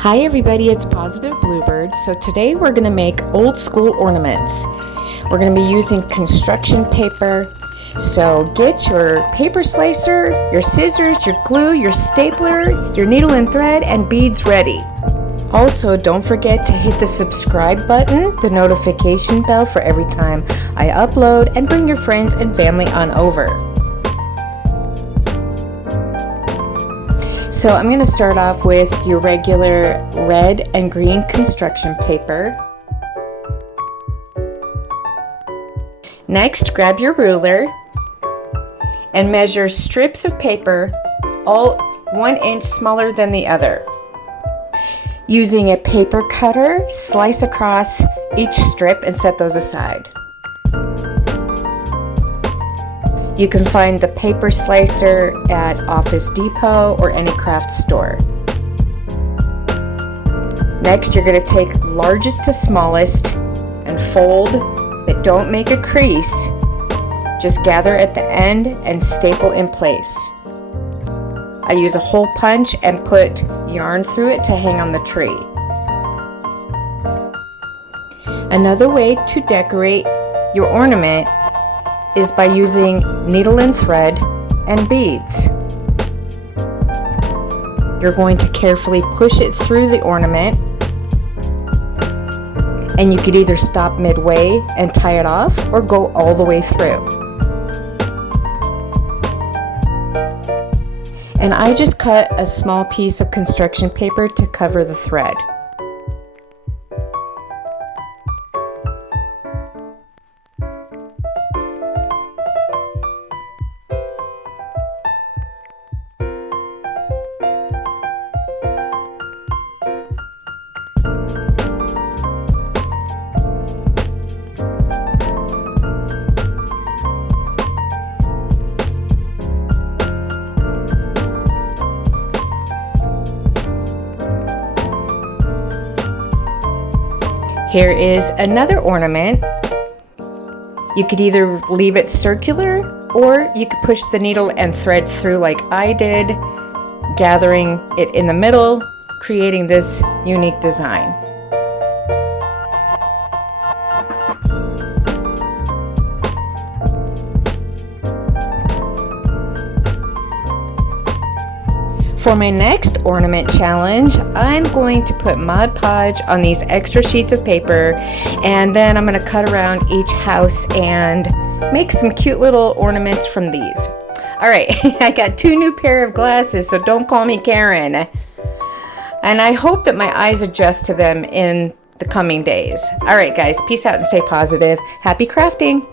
Hi everybody, it's Positive Bluebird. So today we're going to make old school ornaments. We're going to be using construction paper. So get your paper slicer, your scissors, your glue, your stapler, your needle and thread, and beads ready. Also, don't forget to hit the subscribe button, the notification bell for every time I upload, and bring your friends and family on over. So I'm going to start off with your regular red and green construction paper. Next, grab your ruler and measure strips of paper, all 1 inch smaller than the other. Using a paper cutter, slice across each strip and set those aside. You can find the paper slicer at Office Depot or any craft store. Next, you're going to take largest to smallest and fold, but don't make a crease. Just gather at the end and staple in place. I use a hole punch and put yarn through it to hang on the tree. Another way to decorate your ornament is by using needle and thread and beads. You're going to carefully push it through the ornament, and you could either stop midway and tie it off or go all the way through. And I just cut a small piece of construction paper to cover the thread. Here is another ornament. You could either leave it circular or you could push the needle and thread through like I did, gathering it in the middle, creating this unique design. For my next ornament challenge, I'm going to put Mod Podge on these extra sheets of paper, and then I'm going to cut around each house and make some cute little ornaments from these. All right, I got 2 new pair of glasses, so don't call me Karen. And I hope that my eyes adjust to them in the coming days. All right, guys, peace out and stay positive. Happy crafting.